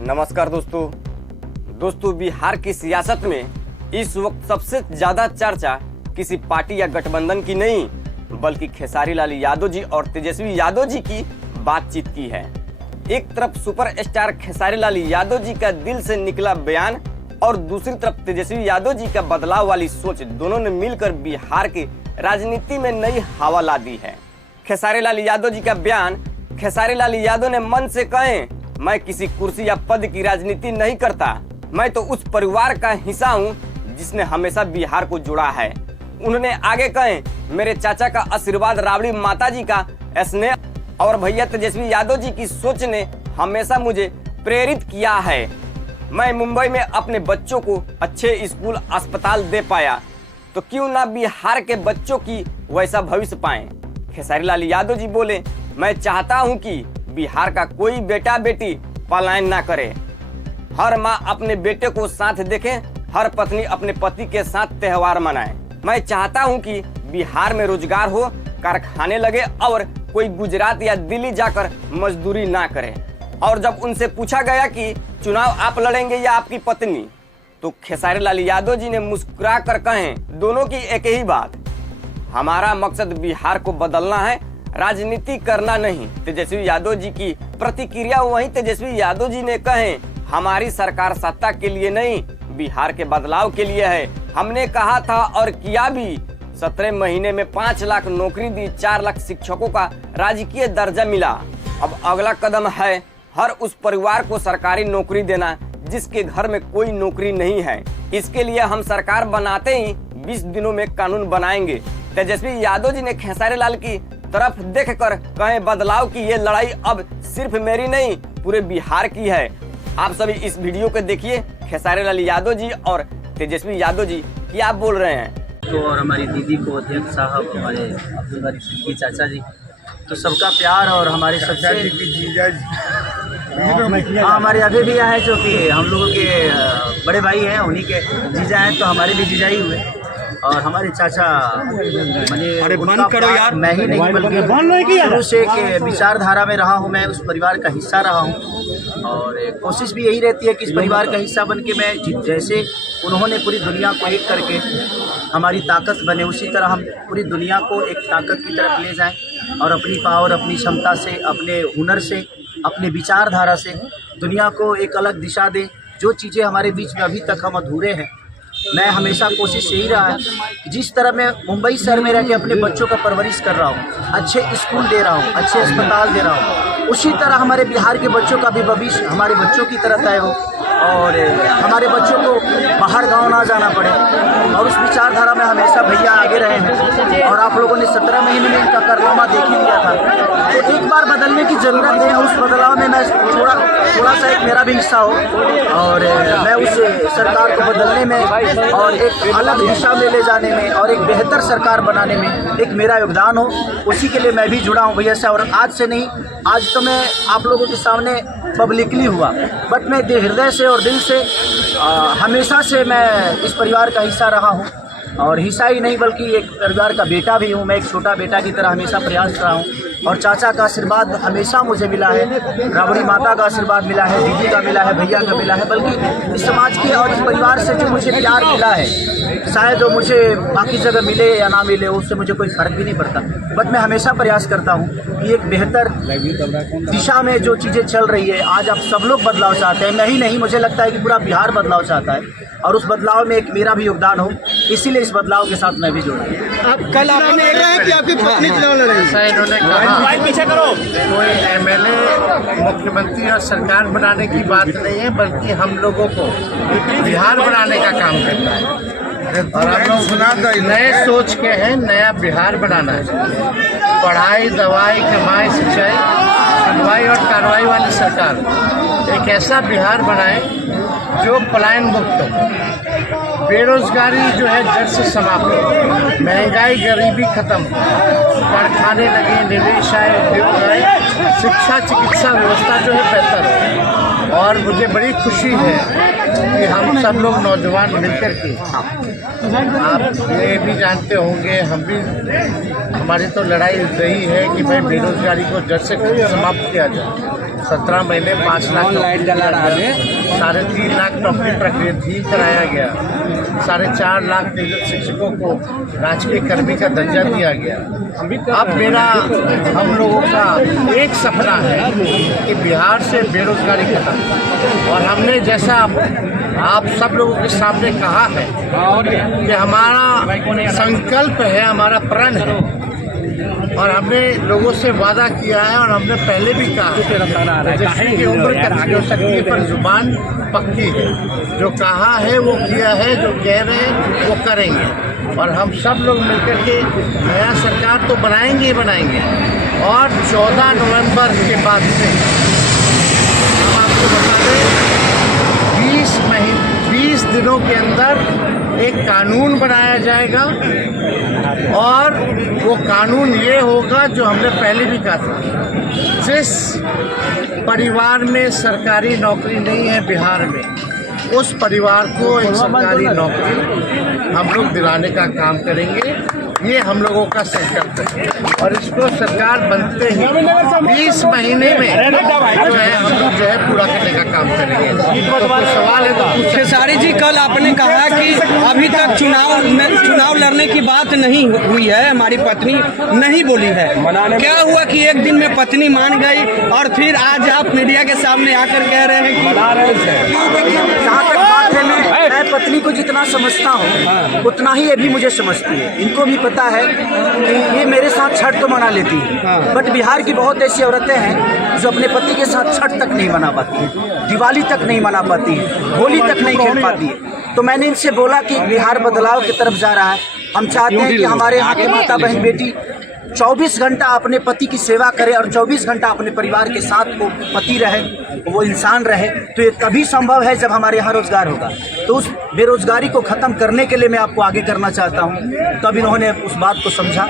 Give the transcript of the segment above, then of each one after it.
नमस्कार दोस्तों, बिहार की सियासत में इस वक्त सबसे ज्यादा चर्चा किसी पार्टी या गठबंधन की नहीं बल्कि खेसारी लाल यादव जी और तेजस्वी यादव जी की बातचीत की है। एक तरफ सुपरस्टार खेसारी लाल यादव जी का दिल से निकला बयान और दूसरी तरफ तेजस्वी यादव जी का बदलाव वाली सोच, दोनों ने मिलकर बिहार की राजनीति में नई हवा ला दी है। खेसारी लाल यादव जी का बयान, खेसारी लाल यादव ने मन से कहे, मैं किसी कुर्सी या पद की राजनीति नहीं करता, मैं तो उस परिवार का हिस्सा हूं जिसने हमेशा बिहार को जोड़ा है। उन्होंने आगे कहे, मेरे चाचा का आशीर्वाद, राबड़ी माता जी का स्नेह और भैया तेजस्वी यादव जी की सोच ने हमेशा मुझे प्रेरित किया है। मैं मुंबई में अपने बच्चों को अच्छे स्कूल अस्पताल दे पाया, तो क्यों ना बिहार के बच्चों की वैसा भविष्य पाएं। खेसारी लाल यादव जी बोले, मैं चाहता हूं कि बिहार का कोई बेटा बेटी पलायन ना करे, हर माँ अपने बेटे को साथ देखे, हर पत्नी अपने पति के साथ त्योहार मनाए। मैं चाहता हूं कि बिहार में रोजगार हो, कारखाने लगे और कोई गुजरात या दिल्ली जाकर मजदूरी ना करे। और जब उनसे पूछा गया कि चुनाव आप लड़ेंगे या आपकी पत्नी, तो खेसारी लाल यादव जी ने मुस्कुरा कर कहे, दोनों की एक ही बात, हमारा मकसद बिहार को बदलना है, राजनीति करना नहीं। तेजस्वी यादव जी की प्रतिक्रिया वहीं तेजस्वी यादव जी ने कहे, हमारी सरकार सत्ता के लिए नहीं, बिहार के बदलाव के लिए है। हमने कहा था और किया भी। 17 महीने में 5 लाख नौकरी दी, 4 लाख शिक्षकों का राजकीय दर्जा मिला। अब अगला कदम है हर उस परिवार को सरकारी नौकरी देना जिसके घर में कोई नौकरी नहीं है। इसके लिए हम सरकार बनाते ही 20 दिनों में कानून बनाएंगे। तेजस्वी यादव जी ने खेसारी लाल की तरफ देखकर कहे, बदलाव की ये लड़ाई अब सिर्फ मेरी नहीं, पूरे बिहार की है। आप सभी इस वीडियो को देखिए, खेसारी लाल यादव जी और तेजस्वी यादव जी क्या बोल रहे हैं। तो और हमारी दीदी को, अध्यक्ष साहब, हमारे अब्दुल बारी सिद्दीकी चाचा जी, तो सबका प्यार और हमारे सबसे हमारे अभी भी है जो कि हम लोगों के बड़े भाई हैं, उन्हीं के जीजा हैं, तो हमारे भी जीजा ही हुए। और हमारे चाचा मैं ही नहीं बल्कि शुरू से एक विचारधारा में रहा हूँ, मैं उस परिवार का हिस्सा रहा हूँ और कोशिश भी यही रहती है कि इस परिवार का हिस्सा बन के मैं, जैसे उन्होंने पूरी दुनिया को एक करके हमारी ताकत बने, उसी तरह हम पूरी दुनिया को एक ताकत की तरफ ले जाएं और अपनी पावर, अपनी क्षमता से, अपने हुनर से, अपने विचारधारा से दुनिया को एक अलग दिशा दें। जो चीज़ें हमारे बीच में अभी तक हम अधूरे हैं, मैं हमेशा कोशिश यही रहा है कि जिस तरह मैं मुंबई शहर में रह के अपने बच्चों का परवरिश कर रहा हूँ, अच्छे स्कूल दे रहा हूँ, अच्छे अस्पताल दे रहा हूँ, उसी तरह हमारे बिहार के बच्चों का भी भविष्य हमारे बच्चों की तरह तय हो और हमारे बच्चों को बाहर गांव ना जाना पड़े। और उस विचारधारा में हमेशा भैया आगे रहे हैं और आप लोगों ने 17 महीने में इनका कारनामा देख ही लिया था। तो एक बार बदलने की ज़रूरत है, उस बदलाव में मैं थोड़ा सा एक मेरा भी हिस्सा हो और मैं उस सरकार को बदलने में और एक अलग दिशा में ले जाने में और एक बेहतर सरकार बनाने में एक मेरा योगदान हो, उसी के लिए मैं भी जुड़ा हूँ भैया से। और आज से नहीं, आज तो मैं आप लोगों के सामने पब्लिकली हुआ, बट मैं हृदय से और दिल से हमेशा से मैं इस परिवार का हिस्सा रहा हूँ और हिस्सा ही नहीं बल्कि एक परिवार का बेटा भी हूँ। मैं एक छोटा बेटा की तरह हमेशा प्रयास कर रहा हूँ और चाचा का आशीर्वाद हमेशा मुझे मिला है, राबड़ी माता का आशीर्वाद मिला है, दीदी का मिला है, भैया का मिला है, बल्कि इस समाज के और इस परिवार से जो मुझे प्यार मिला है, शायद वो मुझे बाकी जगह मिले या ना मिले, उससे मुझे कोई फ़र्क भी नहीं पड़ता। बट मैं हमेशा प्रयास करता हूँ कि एक बेहतर दिशा में जो चीज़ें चल रही है, आज आप सब लोग बदलाव चाहते हैं, मैं ही नहीं, मुझे लगता है कि पूरा बिहार बदलाव चाहता है और उस बदलाव में एक मेरा भी योगदान हो, इसीलिए इस बदलाव के साथ मैं भी जुड़ा हूँ। आप कल आपने कहा है कि आपकी पत्नी चुनाव लड़ेगी, इन्होंने कहा कोई एमएलए, मुख्यमंत्री और सरकार बनाने की बात नहीं है, बल्कि हम लोगों को बिहार बनाने का काम करना है और हम लोग नए सोच के हैं, नया बिहार बनाना है। पढ़ाई, दवाई, कमाई, सिंचाई, सुनवाई और कार्रवाई वाली सरकार, एक ऐसा बिहार बनाए जो पलायन मुक्त हो, बेरोजगारी जो है जड़ से समाप्त हो, महंगाई, गरीबी खत्म, कारखाने लगे, निवेश आए, उद्योग आए, शिक्षा, चिकित्सा व्यवस्था जो है बेहतर है। और मुझे बड़ी खुशी है कि हम सब लोग नौजवान मिलकर के, आप ये भी जानते होंगे, हम भी, हमारी तो लड़ाई रही है कि भाई बेरोजगारी को जड़ से समाप्त किया जाए। 17 महीने 5 लाख लाइट जला रहा है, 3.5 लाख नौकरी प्रक्रिया कराया गया, 4.5 लाख नियोजित शिक्षकों को राजकीय कर्मी का दर्जा दिया गया। अब मेरा हम लोगों का एक सपना है कि बिहार से बेरोजगारी खत्म, और हमने जैसा आप सब लोगों के सामने कहा है कि हमारा संकल्प है, हमारा प्रण है, और हमने लोगों से वादा किया है, और हमने पहले भी कहा तेजस्वी की उम्र कच्ची हो सकती है पर जुबान पक्की है। जो कहा है वो किया है, जो कह रहे हैं वो करेंगे, और हम सब लोग मिलकर के नया सरकार तो बनाएंगे ही बनाएंगे। और 14 नवंबर के बाद से हम आपको बता दें 20 दिनों के अंदर एक कानून बनाया जाएगा, और वो कानून ये होगा जो हमने पहले भी कहा था, जिस परिवार में सरकारी नौकरी नहीं है बिहार में, उस परिवार को एक सरकारी नौकरी हम लोग दिलाने का काम करेंगे। ये हम लोगों का संकल्प है, और इसको सरकार बनते ही 20 महीने में जो है हम लोग जो है पूरा करने का काम करेंगे। तो सवाल है तो खेसारी जी, कल आपने कहा कि अभी तक चुनाव लड़ने की बात नहीं हुई है, हमारी पत्नी नहीं बोली है। क्या हुआ कि एक दिन में पत्नी मान गई और फिर आज आप मीडिया के सामने आकर कह रहे हैं कि जहाँ तक बात है, मैं पत्नी को जितना समझता हूँ उतना ही ये भी मुझे समझती है। इनको भी पता है कि ये मेरे साथ छठ तो मना लेती है, बट बिहार की बहुत ऐसी औरतें हैं जो अपने पति के साथ छठ तक नहीं मना पाती है, दिवाली तक नहीं मना पाती है, होली तक नहीं खेल पाती है। तो मैंने इनसे बोला कि बिहार बदलाव की तरफ जा रहा है। हम चाहते हैं कि हमारे यहाँ के माता बहन बेटी 24 घंटा अपने पति की सेवा करे और 24 घंटा अपने परिवार के साथ वो पति रहे, वो इंसान रहे। तो ये तभी संभव है जब हमारे यहाँ रोजगार होगा। तो उस बेरोजगारी को ख़त्म करने के लिए मैं आपको आगे करना चाहता हूँ। तब इन्होंने उस बात को समझा,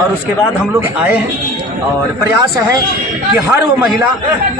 और उसके बाद हम लोग आए हैं, और प्रयास है कि हर वो महिला,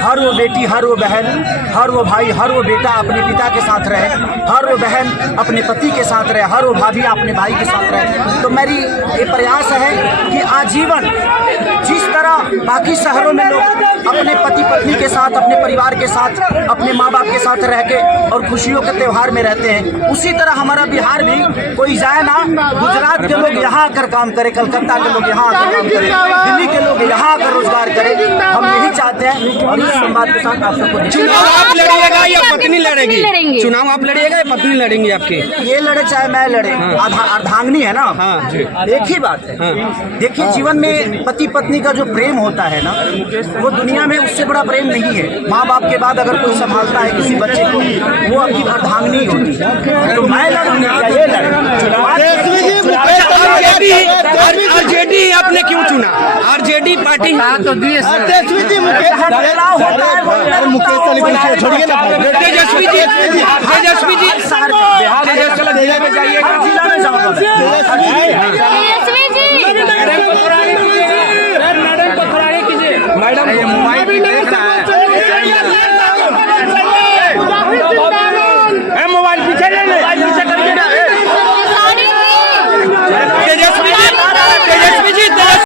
हर वो बेटी, हर वो बहन, हर वो भाई, हर वो बेटा अपने पिता के साथ रहे, हर वो बहन अपने पति के साथ रहे, हर वो भाभी अपने भाई के साथ रहे। तो मेरी ये प्रयास है कि आजीवन जिस तरह बाकी शहरों में लोग अपने पति पत्नी के साथ, अपने परिवार के साथ, अपने माँ बाप के साथ रह के और खुशियों के त्यौहार में रहते हैं, उसी तरह हमारा बिहार भी कोई जाए ना, गुजरात के लोग यहाँ आकर काम करे, कलकत्ता के लोग यहाँ आकर काम करे, दिल्ली के लोग यहाँ आकर रोजगार करें। हम यही चाहते हैं, और इस संवाद के साथ आप सबको चुनाव आप लड़िएगा या पत्नी लड़ेगी? चुनाव आप लड़िएगा या पत्नी लड़ेंगी आपकी? ये लड़े चाहे मैं लड़े, अर्धांगिनी है ना, एक ही बात है। देखिए, जीवन में पति पत्नी का जो प्रेम होता है ना, वो दुनिया में उससे बड़ा प्रेम नहीं है। माँ बाप के बाद अगर कोई संभालता है किसी बच्चे को, वो आपकी अर्धांगिनी होती है। तो मैं लड़ूंगा, ये आरजेडी आपने क्यों चुना? आरजेडी पार्टी तो दिए तेजस्वी जी